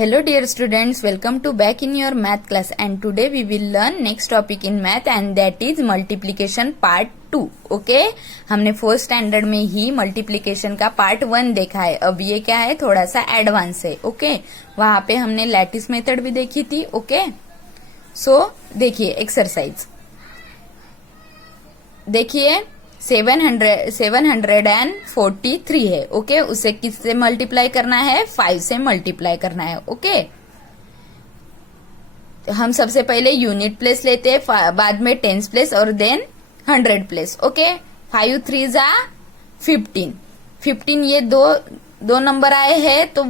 Hello dear students, welcome to back in your math class and today we will learn next topic in math and that is multiplication part 2. Okay हमने fourth standard में ही multiplication का part 1 देखा है. अब ये क्या है, थोड़ा सा एडवांस है. ओके वहां पे हमने लैटिस मेथड भी देखी थी. ओके सो देखिए एक्सरसाइज देखिए 743 है. ओके उसे किससे मल्टीप्लाई करना है, 5 से मल्टीप्लाई करना है. ओके तो हम सबसे पहले यूनिट प्लेस लेते हैं, बाद में टेंस प्लेस और देन 100 प्लेस. ओके 5 3 जा 15 ये दो नंबर आए हैं तो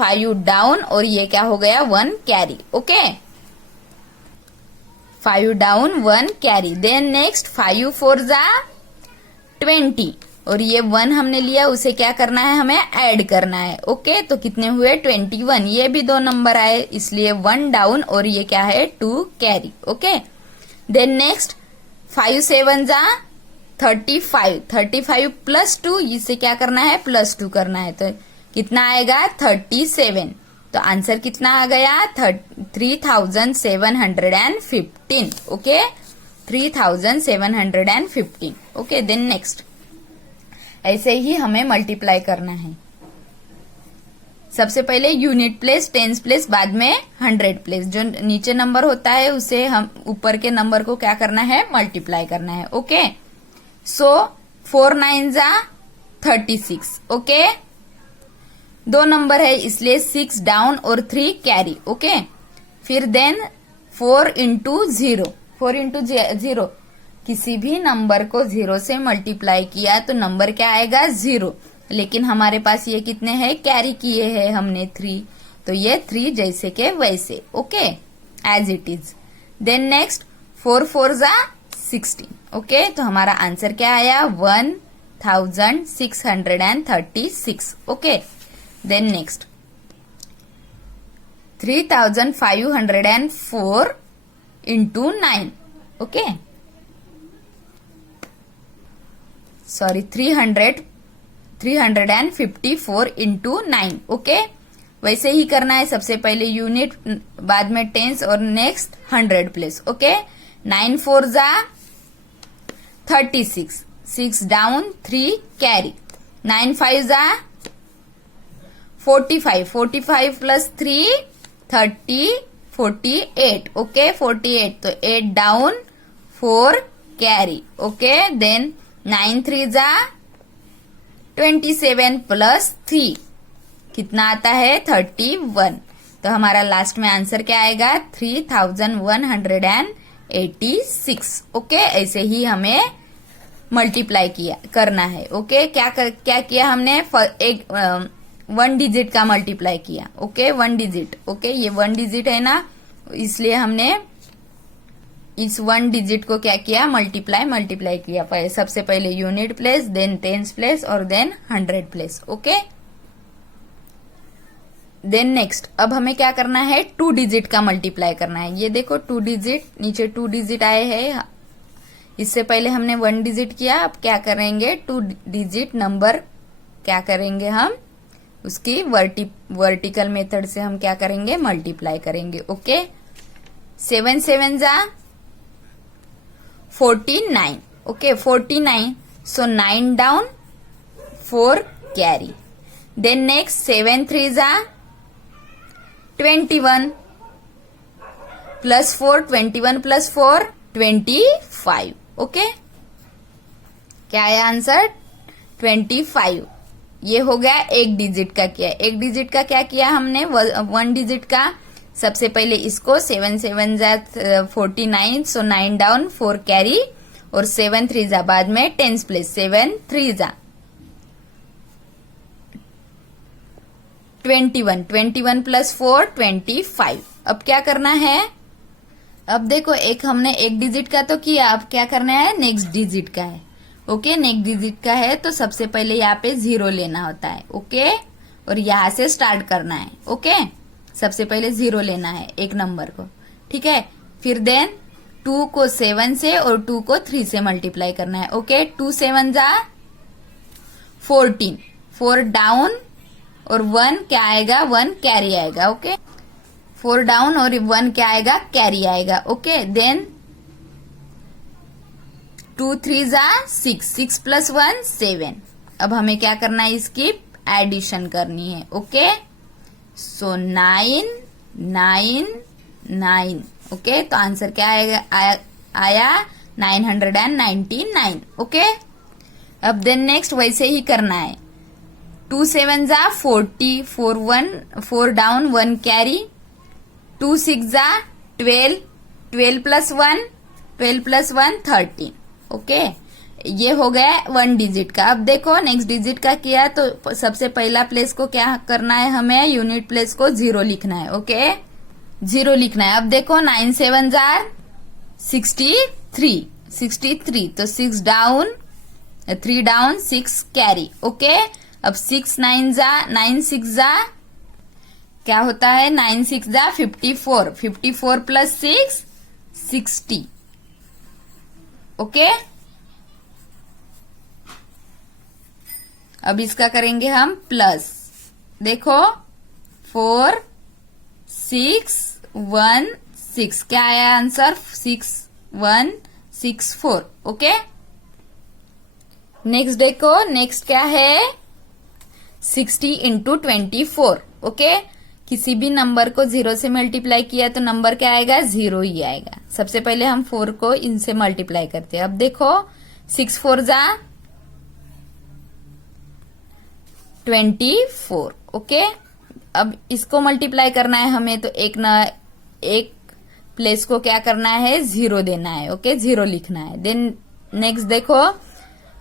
5 डाउन और ये क्या हो गया 1 carry. Okay 5 down 1 carry. Then next 5 4 जा 20 और ये 1 हमने लिया, उसे क्या करना है, हमें ऐड करना है. ओके तो कितने हुए 21. ये भी 2 नंबर आए इसलिए 1 डाउन और ये क्या है 2 कैरी. ओके देन नेक्स्ट 5 7 जा 35 प्लस 2 इसे क्या करना है प्लस 2 करना है तो कितना आएगा 37. तो आंसर कितना आ गया 3715. ओके 3715. ओके देन नेक्स्ट ऐसे ही हमें मल्टीप्लाई करना है. सबसे पहले यूनिट प्लेस टेंस प्लेस बाद में 100 प्लेस. जो नीचे नंबर होता है उसे हम ऊपर के नंबर को क्या करना है मल्टीप्लाई करना है. ओके सो 4 9 जा 36. ओके 2 नंबर है इसलिए 6 डाउन और 3 कैरी. ओके फिर देन 4 इंटू 0 किसी भी नंबर को 0 से मल्टीप्लाई किया तो नंबर क्या आएगा 0. लेकिन हमारे पास ये कितने हैं कैरी किए हैं हमने 3 तो ये 3 जैसे के वैसे. Okay as it is. Then next 4 4 जा 16. ओके तो हमारा आंसर क्या आया 1636. Okay then next 3504 into 9. Okay sorry 354 into 9. Okay वैसे ही करना है. सबसे पहले यूनिट बाद में टेंस और नेक्स्ट 100 प्लेस. ओके 9 4 जा 36 6 डाउन 3 कैरी. 9 5 जा 45 प्लस 3 30 48. ओके 48 तो 8 डाउन 4 कैरी. ओके देन 9 3 जा 27 प्लस 3 कितना आता है 31. तो हमारा लास्ट में आंसर क्या आएगा 3186. ओके ऐसे ही हमें मल्टीप्लाई करना है. ओके क्या किया हमने एक 1 डिजिट का मल्टीप्लाई किया. Okay 1 digit. ओके ये 1 डिजिट है ना इसलिए हमने इस 1 डिजिट को क्या किया मल्टीप्लाई किया. सबसे पहले unit place then tens place और then 100 place. Okay then next अब हमें क्या करना है 2 डिजिट का मल्टीप्लाई करना है. ये देखो 2 डिजिट नीचे 2 डिजिट आए हैं. इससे पहले हमने 1 डिजिट किया. अब क्या करेंगे 2 डिजिट नंबर क्या करेंगे हम उसकी वर्टिकल मेथड से हम क्या करेंगे मल्टीप्लाई करेंगे. ओके 7 7 जा 49. ओके 49 सो 9 डाउन 4 कैरी. देन नेक्स्ट 7 3 जा 21 प्लस 4 21 प्लस 4 25. ओके क्या है आंसर 25. ये हो गया 1 डिजिट का किया. 1 डिजिट का क्या किया हमने 1 डिजिट का. सबसे पहले इसको 7 7 जा 49 सो 9 डाउन 4 कैरी और 7 3 जा बाद में टेंस प्लेस 7 3 जा 21 प्लस 4 25. अब क्या करना है, अब देखो एक हमने 1 डिजिट का तो किया. अब क्या करना है नेक्स्ट डिजिट का है. ओके नेक्स्ट डिजिट का है तो सबसे पहले यहाँ पे 0 लेना होता है. ओके और यहाँ से स्टार्ट करना है. ओके सबसे पहले 0 लेना है एक नंबर को. ठीक है फिर देन 2 को 7 से और 2 को 3 से मल्टीप्लाई करना है. ओके 2 7 जा 14 4 डाउन और 1 क्या आएगा, 1 कैरी आएगा। ओके, 4 डाउन और 1 क्या आएगा, कैरी आएगा। ओके, देन 2 3 जा 6, 6 प्लस 1 7। अब हमें क्या करना है, इसकी एडिशन करनी है। ओके, सो 9 9 9। ओके, तो आंसर क्या आएगा, आया 999। ओके, अब देन नेक्स्ट वैसे ही करना है। 2 7 जा 40, 4 डाउन 1 कैरी, 2 6 जा 12, 12 प्लस 1 13। ओके, ये हो गया 1 डिजिट का। अब देखो नेक्स्ट डिजिट का किया तो सबसे पहला प्लेस को क्या करना है, हमें यूनिट प्लेस को 0 लिखना है। ओके, 0 लिखना है। अब देखो 9 7 जा 63, तो 6 डाउन 3 डाउन 6 कैरी। ओके, अब 6 9 जा क्या होता है, 9 6 जा 54, 54 प्लस 6 60। ओके, अब इसका करेंगे हम प्लस। देखो 4 6 1 6 क्या आया आंसर, 6 1 6 4। ओके, नेक्स्ट देखो, नेक्स्ट क्या है, 60 इंटू 24। ओके, किसी भी नंबर को 0 से मल्टीप्लाई किया तो नंबर क्या आएगा, 0 ही आएगा। सबसे पहले हम 4 को इनसे मल्टीप्लाई करते हैं। अब देखो 6 4 जा 24। ओके, अब इसको मल्टीप्लाई करना है हमें, तो एक प्लेस को क्या करना है, 0 देना है। ओके, 0 लिखना है। देन नेक्स्ट देखो,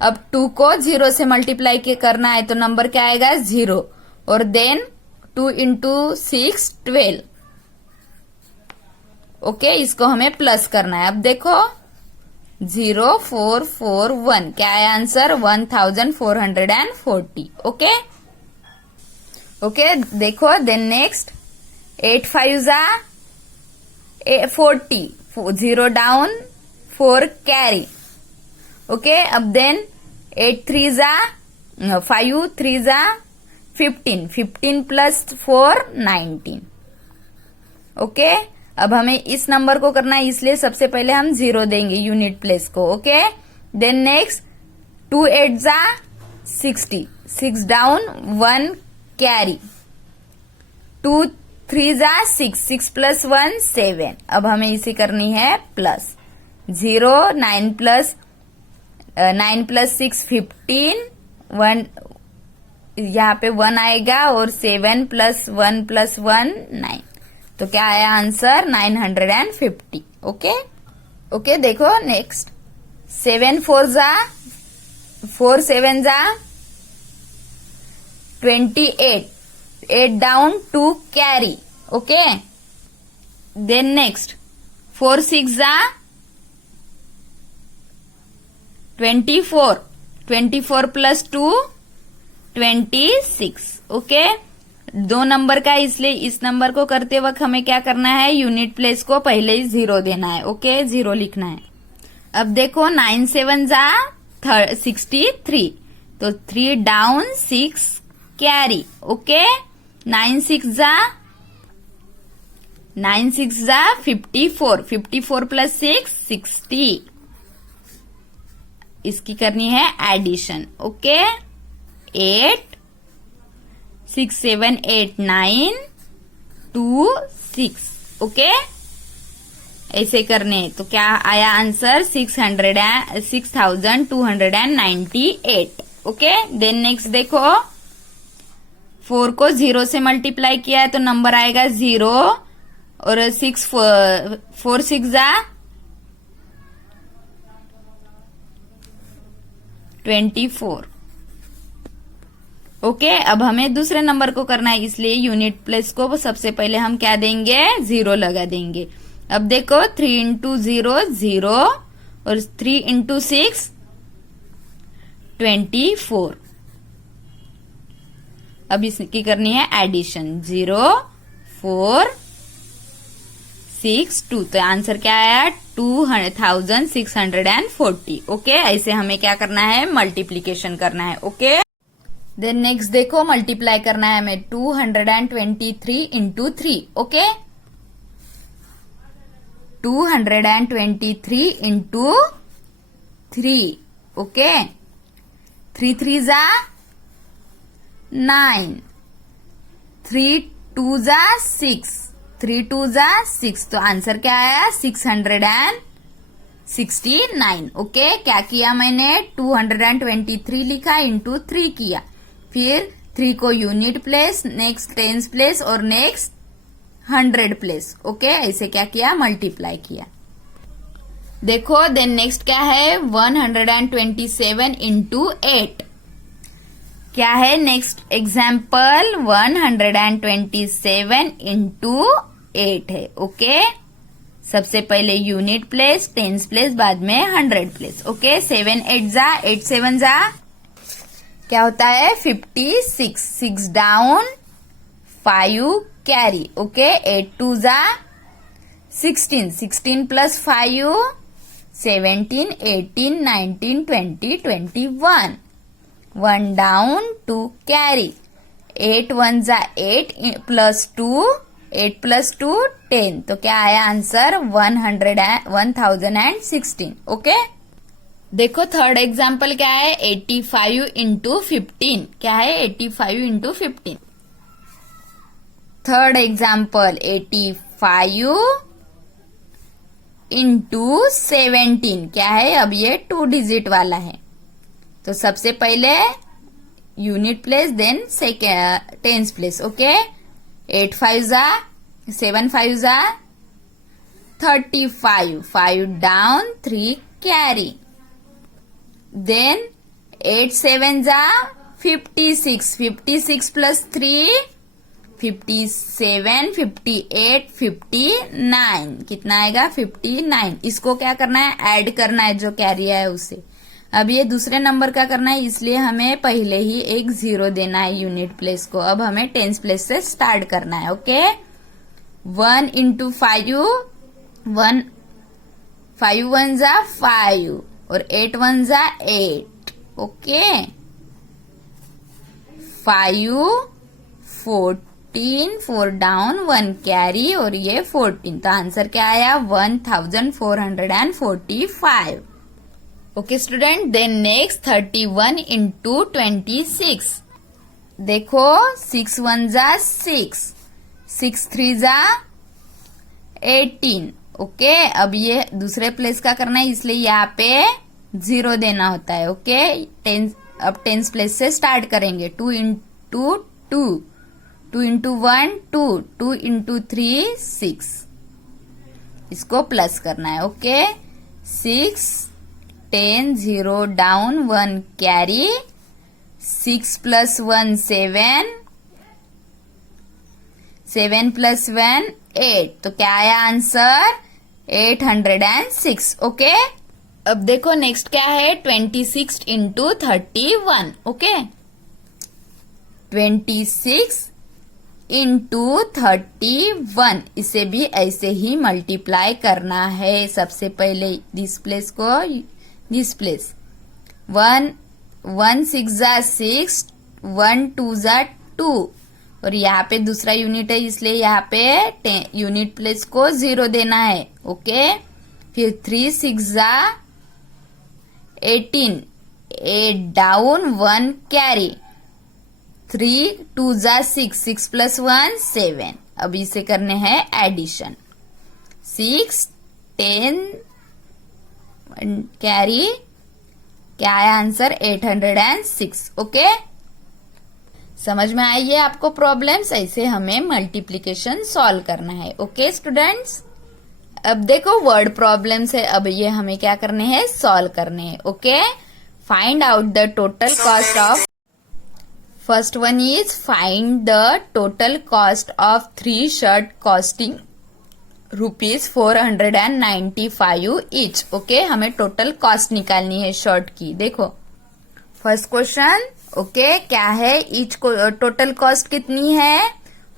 अब 2 को 0 से मल्टीप्लाई करना है तो नंबर क्या आएगा, 0, और देन 2 इंटू 6 12। ओके, इसको हमें प्लस करना है। अब देखो 0 4 4 1 क्या है आंसर, 1440। ओके, ओके, देखो देन नेक्स्ट 8 5 जा 40, 0 डाउन 4 कैरी। ओके, अब देन 8 3 जा 5 3 जा 15, 15 प्लस 4 19। ओके, अब हमें इस नंबर को करना है, इसलिए सबसे पहले हम 0 देंगे यूनिट प्लेस को। ओके, देन नेक्स्ट 2 8 जा 60, 6 डाउन 1 कैरी, 2 3 जा 6, 6 प्लस 1 7। अब हमें इसे करनी है प्लस। 0 9 प्लस 6 15, 1 यहाँ पे 1 आएगा, और 7 प्लस 1 9। तो क्या आया आंसर, 950। ओके, ओके, देखो नेक्स्ट 7 4 7 जा 28, 8 down 2 carry. Okay, then next 4 6 जा 24, 24 प्लस 2 26। ओके, 2 नंबर का, इसलिए इस नंबर को करते वक्त हमें क्या करना है, यूनिट प्लेस को पहले ही 0 देना है। ओके, 0 लिखना है। अब देखो 9 7 जा 63, तो 3 डाउन 6 कैरी। ओके, 9 6 जा 54, 54 प्लस 6 60। इसकी करनी है एडिशन। ओके, 8 6 7 8 9 2 6। ओके, ऐसे करने, तो क्या आया आंसर, 6298। ओके, देन नेक्स्ट देखो 4 को 0 से मल्टीप्लाई किया है तो नंबर आएगा 0, और 4 6 जा 24। ओके, अब हमें दूसरे नंबर को करना है, इसलिए यूनिट प्लेस को सबसे पहले हम क्या देंगे, 0 लगा देंगे। अब देखो 3 इंटू 0 0, और 3 इंटू 6 24। अब इसकी करनी है एडिशन, 0 4 6 2। तो आंसर क्या आया, 2640। ओके, ऐसे हमें क्या करना है, मल्टीप्लीकेशन करना है। ओके, देन नेक्स्ट देखो मल्टीप्लाई करना है हमें 223 इंटू 3. Okay, 223 into 3. ओके, 3 3 जा 9, 3 2 जा 6, 3 2 जा 6. तो आंसर क्या आया 669. ओके, क्या किया मैंने 223 लिखा इंटू 3 किया, फिर 3 को unit place, next tense place और नेक्स्ट 100 प्लेस. ओके, ऐसे क्या किया मल्टीप्लाई किया. देखो देन नेक्स्ट क्या है 127 इंटू 8. क्या है नेक्स्ट एग्जाम्पल 127 इंटू 8 है. ओके, सबसे पहले यूनिट प्लेस, टेंस प्लेस, बाद में 100 प्लेस. ओके, 7 8 जा 8 7 जा क्या होता है 56. 6 डाउन 5 कैरी. ओके, 8 2 जा 16, 16 प्लस 5 17 18 19 20 21. 1 down 2 carry. 8 1 जा 8 प्लस 2, 8 प्लस 2 10. तो क्या आया आंसर 1016. ओके, देखो थर्ड एग्जाम्पल क्या है 85 इंटू 15. क्या है 85 इंटू 15. Third example 85 into 17. क्या है, अब ये 2 डिजिट वाला है. तो सबसे पहले unit place, then tens place. Okay, 8 5 जा 7 5 जा 35. 5 डाउन 3 कैरी. देन 8 7 जा 56. 56 प्लस 3 57 58 59. कितना आएगा 59. इसको क्या करना है ऐड करना है जो कैरी है उसे. अब ये दूसरे नंबर का करना है, इसलिए हमें पहले ही एक 0 देना है यूनिट प्लेस को. अब हमें टेंस प्लेस से स्टार्ट करना है. ओके, 1 इंटू 5 1 5 1 जा 5 और 8 1 जा 8. ओके, 5 14 4 डाउन 1 कैरी और ये 14. तो आंसर क्या आया 1445. Okay student, then next 31 into 26. देखो 6 1 जा 6, 6 3 जा 18. ओके, अब ये दूसरे प्लेस का करना है, इसलिए यहाँ पे 0 देना होता है. ओके, अब टेंस प्लेस से स्टार्ट करेंगे. 2 इंटू 2, 2 इंटू 1 2, 2 इंटू 3 6. इसको प्लस करना है. Okay, 6 10 0 down 1 carry. 6 plus 1 7, 7 plus 1 8. तो क्या आया आंसर 806. ओके, अब देखो नेक्स्ट क्या है 26 इंटू 31. Okay, 26 into 31. इसे भी ऐसे ही मल्टीप्लाई करना है. सबसे पहले दिस प्लेस को दिस प्लेस. 1 6 जा 6, 1 2 जा 2 और यहाँ पे दूसरा यूनिट है, इसलिए यहाँ पे यूनिट प्लेस को 0 देना है. ओके, फिर 3 6 जा 18, 8 डाउन 1 कैरी. 3 2 जा 6, 6 प्लस 1 7. अब इसे करने हैं एडिशन. 6 10 कैरी. क्या है आंसर 806. ओके, समझ में आई है आपको प्रॉब्लम्स. ऐसे हमें मल्टीप्लिकेशन सॉल्व करना है. ओके स्टूडेंट्स, अब देखो वर्ड प्रॉब्लम्स है. अब ये हमें क्या करने हैं सॉल्व करने हैं. Okay, find out the total cost of. First one is find the total cost of 3 shirt costing ₹495 each. Okay, हमें टोटल कॉस्ट निकालनी है शर्ट की. देखो फर्स्ट क्वेश्चन. ओके, क्या है ईच टोटल कॉस्ट कितनी है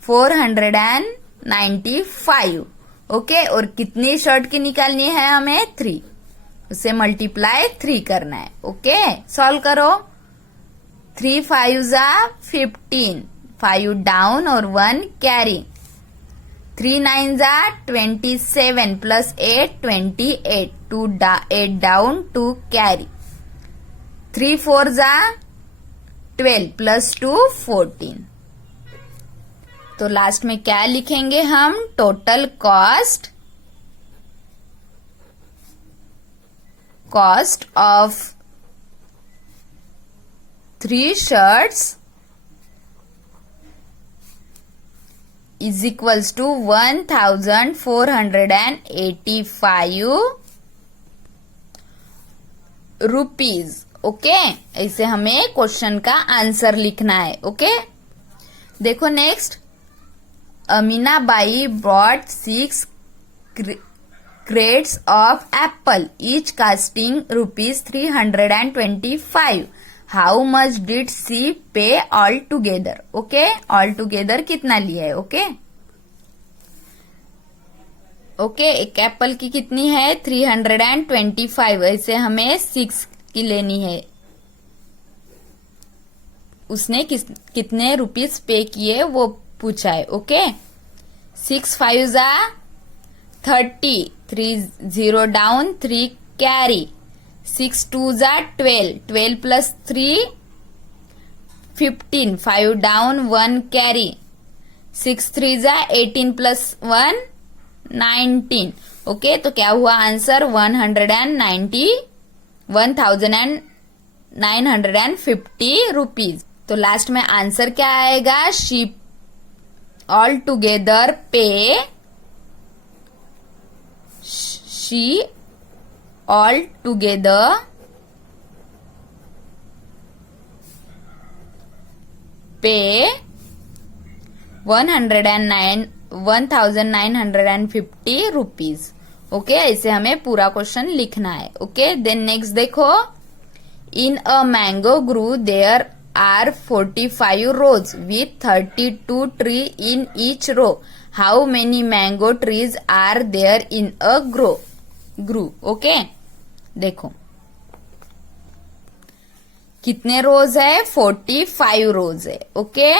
495. ओके, और कितनी शर्ट की निकालनी है हमें 3. उसे मल्टीप्लाई 3 करना है. ओके, सॉल्व करो. 3 5 जा 15, 5 डाउन और 1 कैरी. 3 9 जा 27 प्लस 8 28, 8 डाउन 2 कैरी. 3 4 जा 12 प्लस 2 14. तो लास्ट में क्या लिखेंगे हम? Total cost of 3 shirts is equals to 1485 rupees. Okay, ऐसे हमें क्वेश्चन का आंसर लिखना है. ओके, देखो next. Amina by bought 6 crates of apple, each costing rupees 325. How much did she pay all together? Okay, all together कितना लिया है? Okay okay, एक एप्पल की कितनी है? 325. ऐसे हमें 6 की लेनी है. उसने कितने रुपीस पे किए वो पूछा है. ओके, 6 5 जा 30, 3 0 डाउन 3 कैरी. 6 2 जा 12, 12 प्लस 3 15, 5 डाउन 1 कैरी. 6 3 जा 18 प्लस 1 19. ओके, तो क्या हुआ आंसर? 1950 रुपीज. तो लास्ट में आंसर क्या आएगा? शी ऑल टुगेदर पे, she all together pay 1950 rupees. Okay, ऐसे हमें पूरा क्वेश्चन लिखना है. ओके, देन नेक्स्ट देखो. In a mango grove there are 45 rows with 32 tree in each row. How many mango trees are there in a grow? Okay, देखो कितने rows है? 45 rows है. Okay,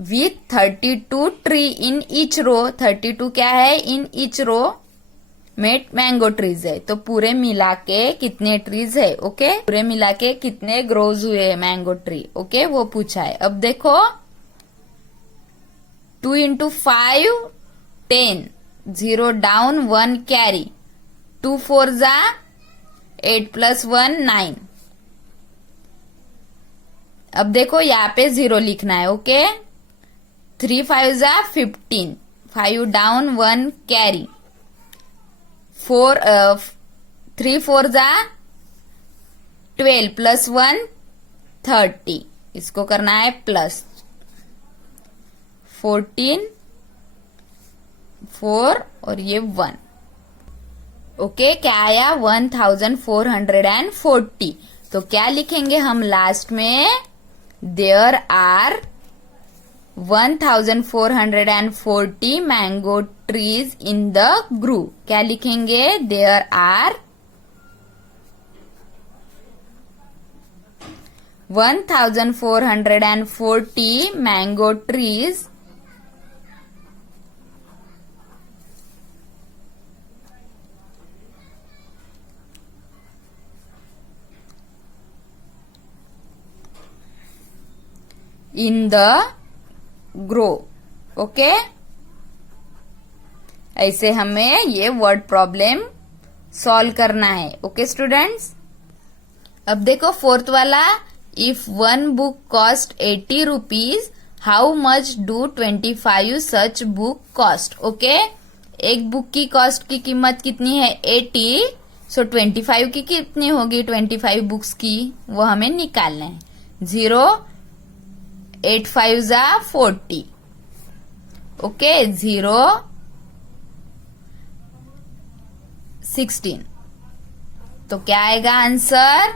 with 32 tree in each row. 32 क्या है? इन each रो में mango trees है. तो पूरे मिला के कितने ट्रीज है? ओके, पूरे मिला के कितने ग्रोज हुए मैंगो ट्री? ओके, वो पूछा है. अब देखो 2 into 5 10, 0 डाउन 1 कैरी. 2 4 जा 8 प्लस 1 9. अब देखो यहाँ पे 0 लिखना है. ओके, 3 5 जा 15, 5 डाउन 1 कैरी. 3 4 जा 12 प्लस 1 30. इसको करना है प्लस. 14 4 और ये 1. ओके, क्या आया? 1440. तो क्या लिखेंगे हम लास्ट में? There are 1440 mango trees in the grove. क्या लिखेंगे? There are 1440 mango trees in the grove. Okay, ऐसे हमें ये वर्ड प्रॉब्लम सॉल्व करना है. ओके स्टूडेंट्स, अब देखो फोर्थ वाला. If one book cost 80 rupees, how much do 25 such book cost? Okay, एक बुक की कॉस्ट की कीमत कितनी है? 80. सो 25 की कितनी होगी? 25 बुक्स की वो हमें निकालना है. 0 8 5 जा 40. ओके, 0 16. तो क्या आएगा आंसर?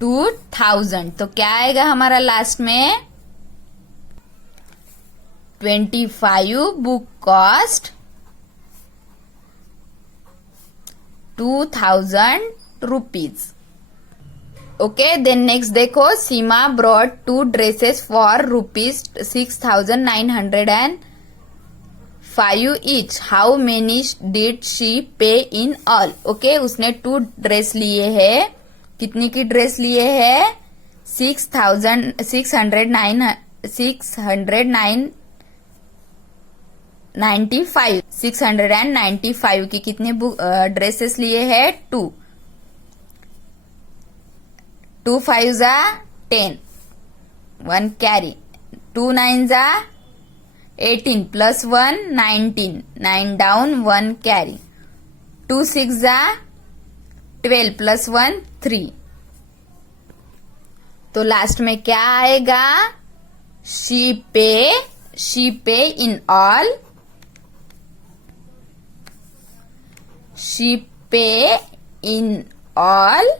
2000. तो क्या आएगा हमारा लास्ट में? 25 book cost 2000 rupees. Okay, then next देखो, Seema brought 2 dresses for ₹6,905 each, how many did she pay in all. Okay, उसने 2 ड्रेस लिए है, कितनी की ड्रेस लिए है, 695 की कितने ड्रेसेस लिए है, 2 5 जा 10, 1 कैरी, 2 9 जा 18 प्लस 1 19, 9 डाउन 1 कैरी, 2 6 जा 12 प्लस 1 3। तो लास्ट में क्या आएगा, she pay in all, she pay in all,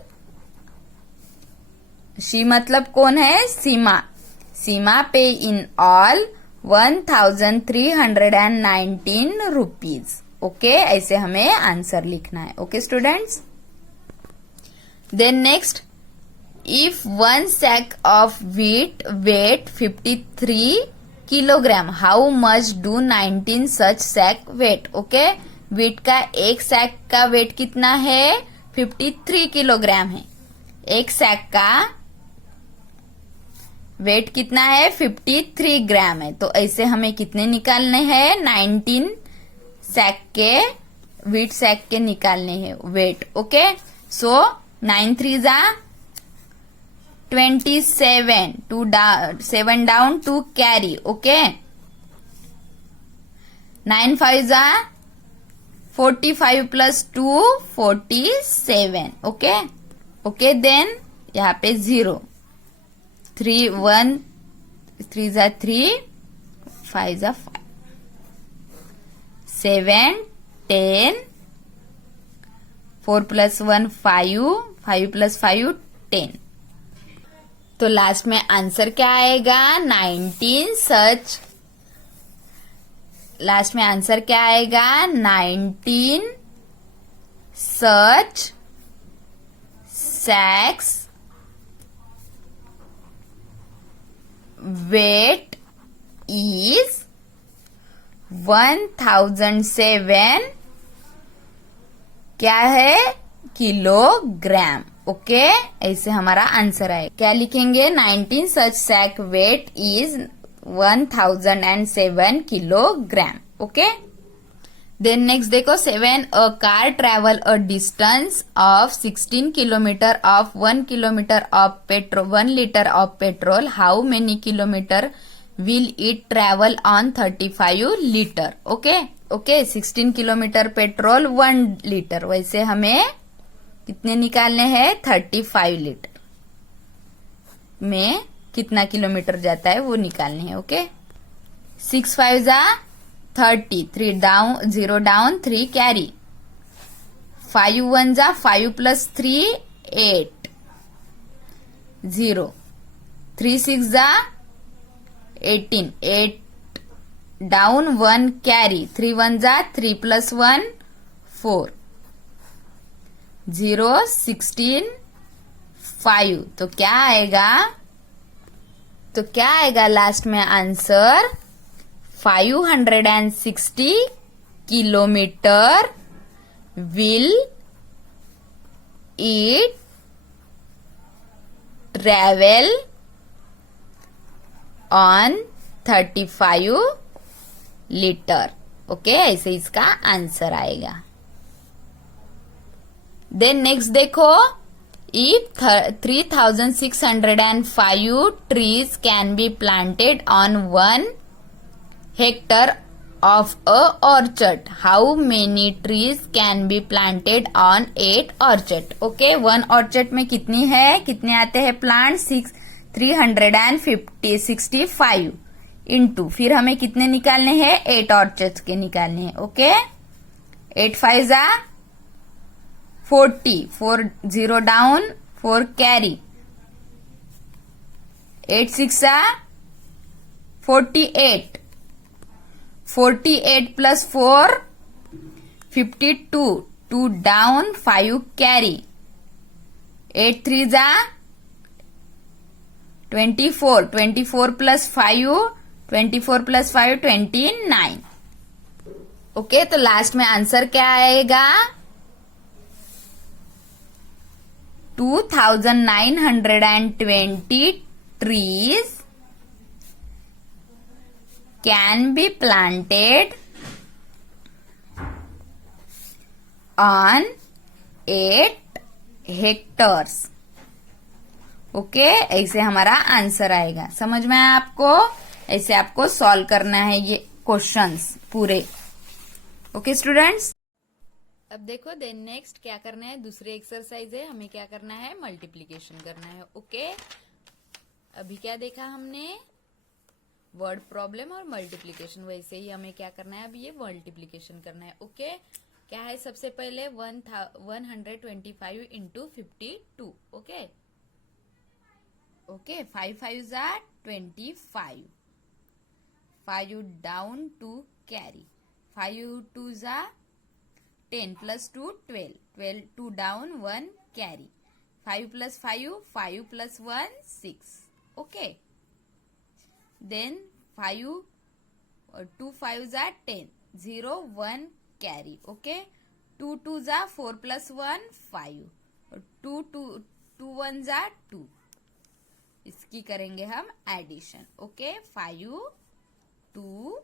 she मतलब कौन है, सीमा पे इन ऑल 1,319 रुपीज। ओके, ऐसे हमें आंसर लिखना है। Okay students, then next, if 1 sack of wheat weight 53 kilogram, how much do 19 such sack weight। Okay, wheat का एक सैक का वेट कितना है, 53 किलोग्राम है। एक सैक का वेट कितना है, 53 ग्राम है। तो ऐसे हमें कितने निकालने हैं, 19 सैक के, व्हीट सैक के निकालने हैं वेट। ओके, सो 9 3 जा 27, 7 डाउन 2 कैरी। ओके, 9 5 जा 45 प्लस 2 47। ओके ओके, देन यहाँ पे 0, 3 1 3 जा 3, 5 जा 5, 7 10, 4 प्लस 1 5, 5 प्लस 5 10। तो लास्ट में आंसर क्या आएगा, 19 सच, लास्ट में आंसर क्या आएगा, 19 सच sacks weight is 1007 क्या है, किलोग्राम। ओके, ऐसे हमारा आंसर आए। क्या लिखेंगे, 19 such sack weight is 1007 kilogram. Okay, then next देखो 7, a car travel a distance of 16 kilometre of 1 kilometre of petrol 1 litre of petrol, how many kilometre will it travel on 35 litre. Okay okay, 16 kilometre petrol 1 litre, वैसे हमें कितने निकालने हैं, 35 litre में कितना kilometre जाता है वो निकालने हैं। ओके, 6 5 जा 30, 3 डाउन 0 डाउन 3 कैरी, 5 1 जा 5 प्लस 3 8 0, 3 6 जा 18 8 डाउन 1 कैरी, 3 1 जा 3 प्लस 1 4 0 16 5। तो क्या आएगा लास्ट में answer, 560 kilometre will it travel on 35 litre. Okay, ऐसे इसका आंसर आएगा। देन नेक्स्ट देखो, if 3605 trees can be planted on 1 hectare of a orchard, how many trees can be planted on 8 orchard। Okay, 1 orchard में कितने आते हैं plant, 365 into, फिर हमें कितने निकालने हैं, 8 ऑर्चर्ड्स के निकालने हैं। ओके, 8 5 जा 40, 4 0 डाउन 4 कैरी, 8 6 जा 48, 48 प्लस 4 52, 2 डाउन 5 कैरी, 8 3 जा 24, 24 प्लस 5, 24 प्लस 5 29। ओके, तो लास्ट में आंसर क्या आएगा? 2920 trees can be planted on 8 hectares। Okay, ऐसे हमारा आंसर आएगा। समझ में आया आपको? ऐसे आपको सॉल्व करना है ये क्वेश्चंस पूरे। ओके स्टूडेंट्स, अब देखो देन नेक्स्ट क्या करना है, दूसरी एक्सरसाइज है, हमें क्या करना है, मल्टीप्लीकेशन करना है। ओके, अभी क्या देखा हमने, वर्ड प्रॉब्लम और मल्टीप्लीकेशन, वैसे ही हमें क्या करना है, अब ये मल्टीप्लीकेशन करना है। ओके, क्या है, सबसे पहले 125 इंटू 52। ओके ओके, 5 5 जा 25, 5 डाउन 2 कैरी, 5 2 जा 10 plus 2 12, 12 2 down 1 carry, 5 plus 5 5 plus 1 6। Okay, then 5 2 5 जा 10, 0 1 कैरी। ओके, 2 2 जा 4 प्लस 1 5, 2 2 2 1 जा 2। इसकी करेंगे हम एडिशन। ओके, 5 2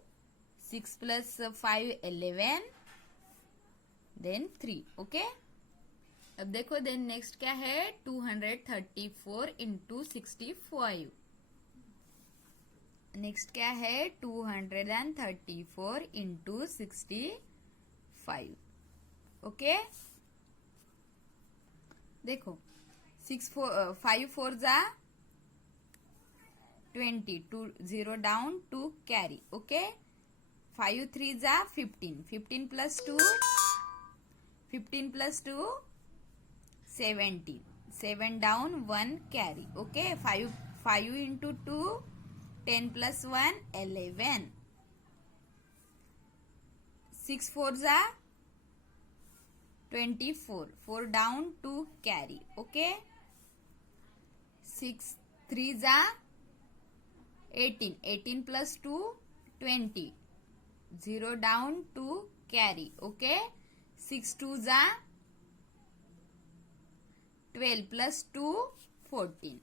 6 प्लस 5 11, देन 3। ओके, अब देखो देन नेक्स्ट क्या है, 234 इंटू 65। नेक्स्ट क्या है, 234 इंटू 65। ओके, देखो 5 4 जा 20, 2 0 डाउन 2 कैरी। ओके, 5 3 जा 15, 15 plus 2 17, 7 down 1 carry. Okay, 5 into 2 10 plus 1 11, 6 4 जा 24, 4 डाउन 2 कैरी। ओके, 6 3 जा 18, 18 प्लस 2 20, 0 डाउन 2 कैरी। ओके, 6 2 जा 12 प्लस 2 14,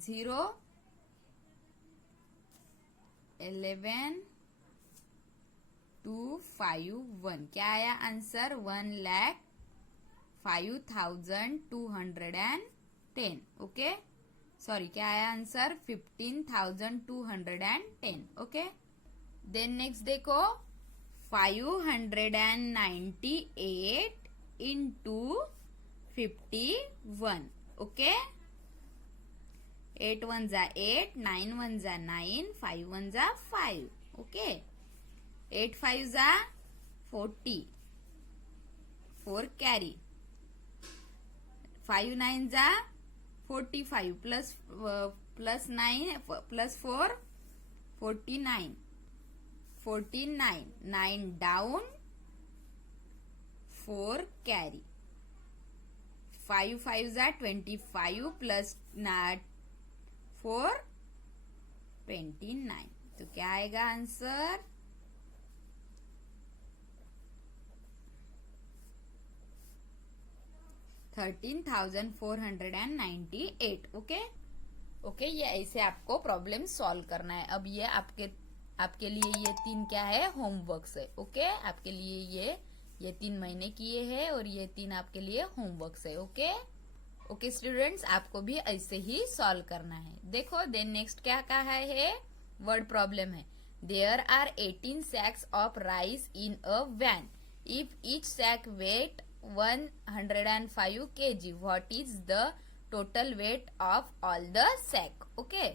0 11 2 5 1। क्या आया आंसर, 1,05,210। ओके, सॉरी, क्या आया आंसर, 15,210। ओके, देन नेक्स्ट देखो 598 इंटू 51। ओके, 8 1 जा 8, 9 1 जा 9, 5 1 जा 5। ओके, 8 5 जा 40, 4 कैरी, 5 9 जा 45 प्लस 9 प्लस 4 49, 49 9 डाउन 4 कैरी, 5 5 जा 25 प्लस 4 29। तो क्या आएगा आंसर, 13,498। ओके ओके, ये ऐसे आपको प्रॉब्लम सॉल्व करना है। अब ये आपके लिए ये 3 क्या है, होमवर्क्स है। ओके, आपके लिए ये 3 महीने किए हैं और ये 3 आपके लिए होमवर्क्स है। ओके ओके स्टूडेंट्स, आपको भी ऐसे ही सॉल्व करना है। देखो देन नेक्स्ट क्या कहा है, वर्ड प्रॉब्लम है। There are 18 sacks of rice in a van, if each sack weight 105 kg, what is the total weight of all the sack. Okay,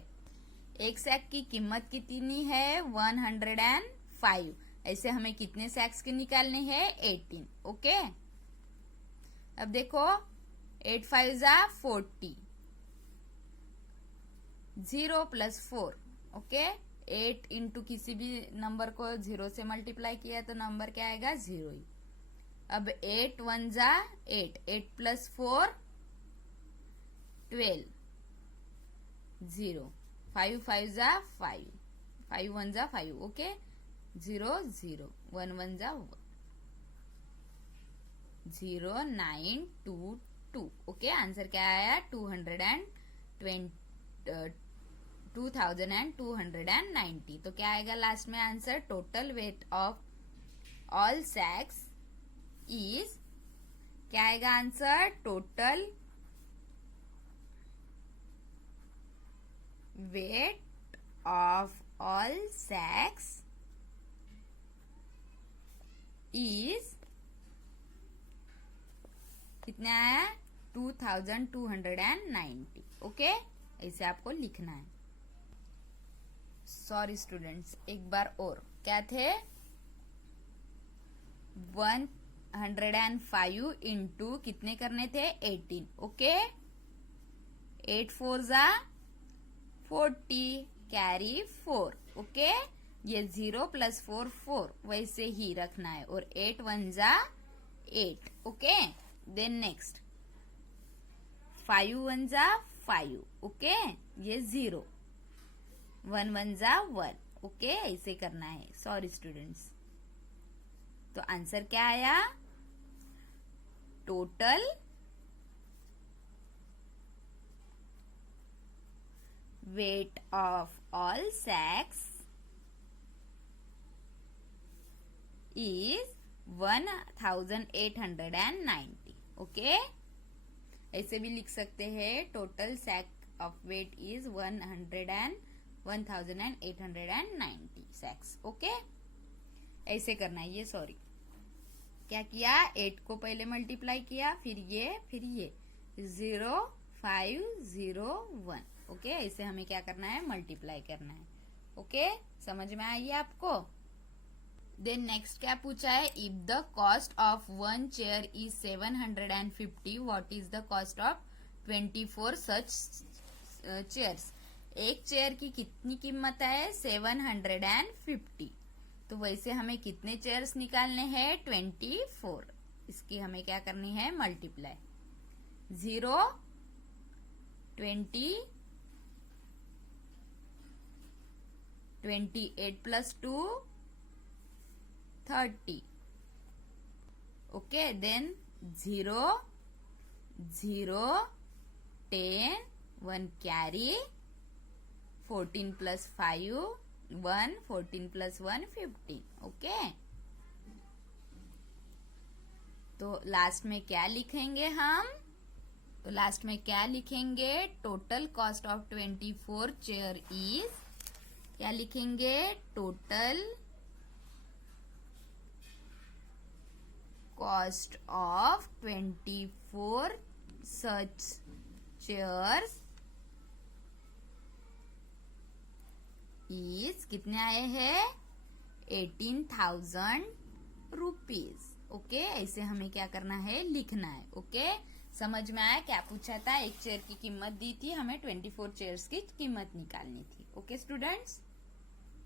एक सैक की कीमत कितनी है, 105। ऐसे हमें कितने सैक्स के निकालने हैं, 18। ओके, अब देखो 8 5 जा 40, 0 प्लस 4। ओके, 8 इंटू किसी भी नंबर को 0 से मल्टीप्लाई किया तो नंबर क्या आएगा, 0 ही। अब 8 1 जा 8, 8 प्लस 4 12, 0, 5 5 जा 5, 5 1 जा 5, ओके, 0 0, 1 1 जा 1, 0 9 2 2, ओके। आंसर क्या आया? 2290। तो क्या आएगा लास्ट में answer? Total weight of all sacks is, क्या आएगा answer? Total weight of all sacks is, कितना आया? 2290, ओके। ऐसे आपको लिखना है। सॉरी स्टूडेंट्स, एक बार और, क्या थे? 105 इंटू कितने करने थे? 18, ओके। 8 4 जा 40, कैरी 4, ओके। ये 0 + 4 4 वैसे ही रखना है, और 8 1 जा 8, ओके। देन नेक्स्ट 5 1 जा 5, ओके, ये 0, 1 1 जा 1, ओके, ऐसे करना है। सॉरी स्टूडेंट्स, तो आंसर क्या आया? Total weight of all sacks is 1890, okay. ऐसे भी लिख सकते हैं, total sack of weight is 1890 sacks, okay. ऐसे करना है ये। सॉरी, क्या किया? 8 को पहले मल्टीप्लाई किया, फिर ये 0 5 0 1, ओके। ऐसे हमें क्या करना है? मल्टीप्लाई करना है, ओके। समझ में आई आपको? देन नेक्स्ट क्या पूछा है? If the cost of 1 chair is 750, what is the cost of 24 such chairs? एक चेयर की कितनी कीमत है? 750। तो वैसे हमें कितने चेयर्स निकालने हैं? 24। इसकी हमें क्या करनी है? Multiply. 0 20, 28 + 2 30, okay. Then 0 0 10, 1 carry, 14 + 5 1, 14 + 1 15, okay. तो लास्ट में क्या लिखेंगे हम? तो लास्ट में क्या लिखेंगे? Total cost of 24 chair is, क्या लिखेंगे? Total cost of 24 such chairs is, कितने आए हैं? 18,000 रुपीज, ओके। ऐसे हमें क्या करना है? लिखना है, ओके। समझ में आया क्या पूछा था? एक चेयर की कीमत दी थी, हमें 24 चेयर्स की कीमत निकालनी थी, okay students.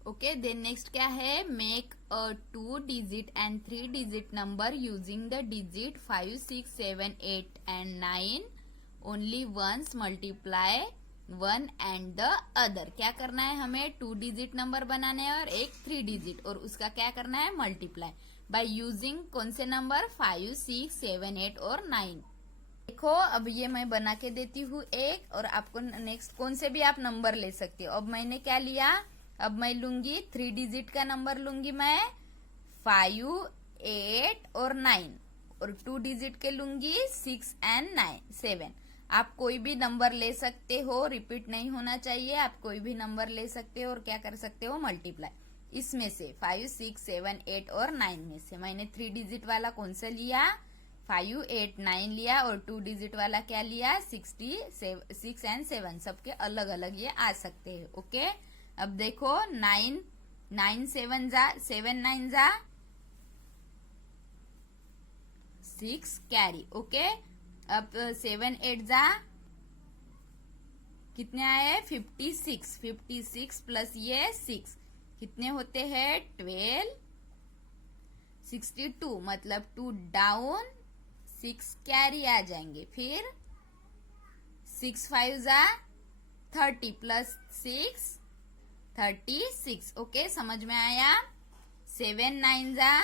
Okay, then next क्या है? Make a 2 digit and 3 digit number using the digit 5 6 7 8 and 9 only once, multiply one and the other. क्या करना है हमें? 2 डिजिट नंबर बनाने हैं और एक 3 डिजिट, और उसका क्या करना है? मल्टीप्लाई बाय यूजिंग कौन से नंबर? 5 6 7 8 और 9। देखो, अब ये मैं बना के देती हूँ एक, और आपको नेक्स्ट कौन से भी आप नंबर ले सकते हो। अब मैंने क्या लिया? अब मैं लूंगी 3 डिजिट का नंबर लूंगी मैं 5 8 और 9, और 2 डिजिट के लूंगी 6 एंड 9 7। आप कोई भी नंबर ले सकते हो, रिपीट नहीं होना चाहिए। आप कोई भी नंबर ले सकते हो और क्या कर सकते हो? मल्टीप्लाई। इसमें से 5 6 7 8 और 9 में से मैंने 3 डिजिट वाला कौन सा लिया? 5 8 9 लिया, और 2 डिजिट वाला क्या लिया? 6 एंड 7। सबके अलग अलग ये आ सकते हैं, ओके। अब देखो 9 7 9 जा 6 कैरी, ओके। अब 7 8 जा कितने आए? 56। 56 प्लस ये 6 कितने होते हैं? 12। 62 मतलब 2 डाउन 6 कैरी आ जाएंगे, फिर 6 5 जा 30 प्लस 6 36। ओके, समझ में आया। 7 9 जा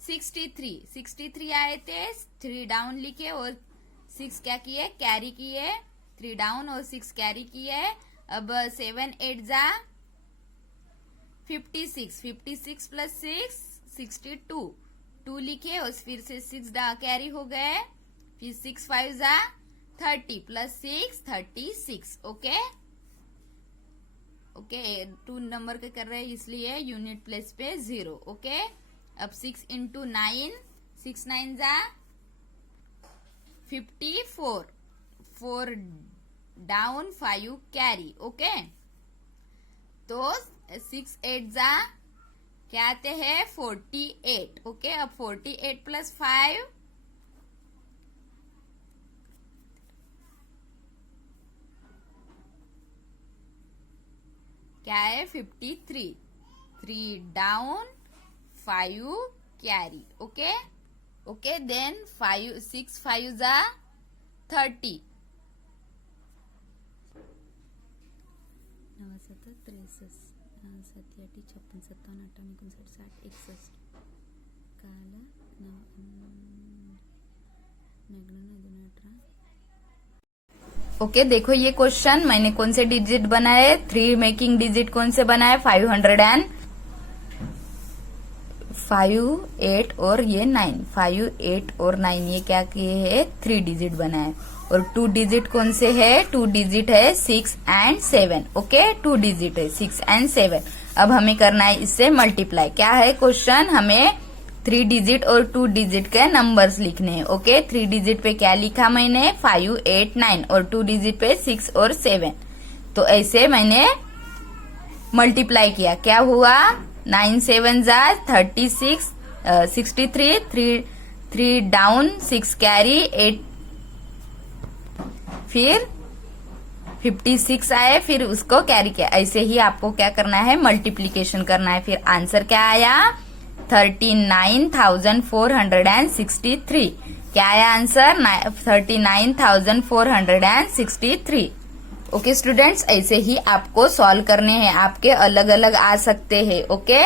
63। 63 आए थे, 3 डाउन लिखे और 6 क्या किए, कैरी किए। 3 डाउन और 6 कैरी किए। अब 7 8 जा 56। 56 प्लस 6 62। 2 लिखे और फिर से 6 कैरी हो गए। फिर 6 5 जा 30 प्लस 6 36। ओके ओके, 2 नंबर के कर रहे हैं इसलिए यूनिट प्लेस पे 0। ओके, अब 6 इंटू 9, 6 9 जा 54। 4 डाउन 5 कैरी। ओके, तो 6 8 जा क्या आते हैं 48। ओके, अब 48 प्लस 5 क्या है 53। 3 down 5 carry. Okay okay, then 6 5 जा 30। 9 7 63 7 56 57 58 59 60 61 काल 9 ओके, देखो ये क्वेश्चन मैंने कौन से डिजिट बनाए, 3 मेकिंग डिजिट कौन से बनाए, 500 5 8 और ये 9। 5 8 और 9 ये क्या किए है 3 डिजिट बनाए। और 2 डिजिट कौन से है, 2 डिजिट है 6 एंड 7। ओके, 2 डिजिट है 6 एंड 7। अब हमें करना है इससे मल्टीप्लाई। क्या है क्वेश्चन, हमें 3 डिजिट और 2 डिजिट के नंबर्स लिखने हैं। ओके, 3 डिजिट पे क्या लिखा मैंने 5 8 9 और 2 डिजिट पे 6 और 7। तो ऐसे मैंने मल्टीप्लाई किया। क्या हुआ 9 7 जा 36 63। 3 डाउन 6 कैरी 8, फिर 56 आए, फिर उसको कैरी किया। ऐसे ही आपको क्या करना है मल्टीप्लीकेशन करना है। फिर आंसर क्या आया 39,463। क्या आया आंसर 39,463। ओके स्टूडेंट्स, ऐसे ही आपको सॉल्व करने हैं, आपके अलग अलग आ सकते हैं। ओके,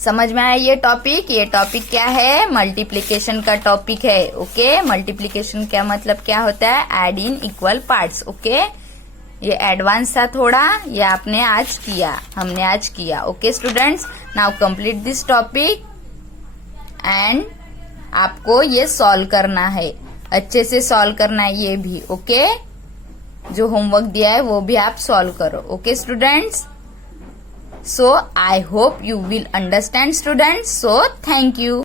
समझ में आया ये टॉपिक। ये टॉपिक क्या है, मल्टीप्लिकेशन का टॉपिक है। ओके, मल्टीप्लिकेशन क्या मतलब क्या होता है, add in equal parts. Okay, ये एडवांस था थोड़ा, ये आपने आज किया, हमने आज किया। Okay students, now complete this topic and आपको ये सॉल्व करना है, अच्छे से सॉल्व करना है ये भी। ओके, जो होमवर्क दिया है वो भी आप सॉल्व करो। Okay students, so I hope you will understand students. So thank you.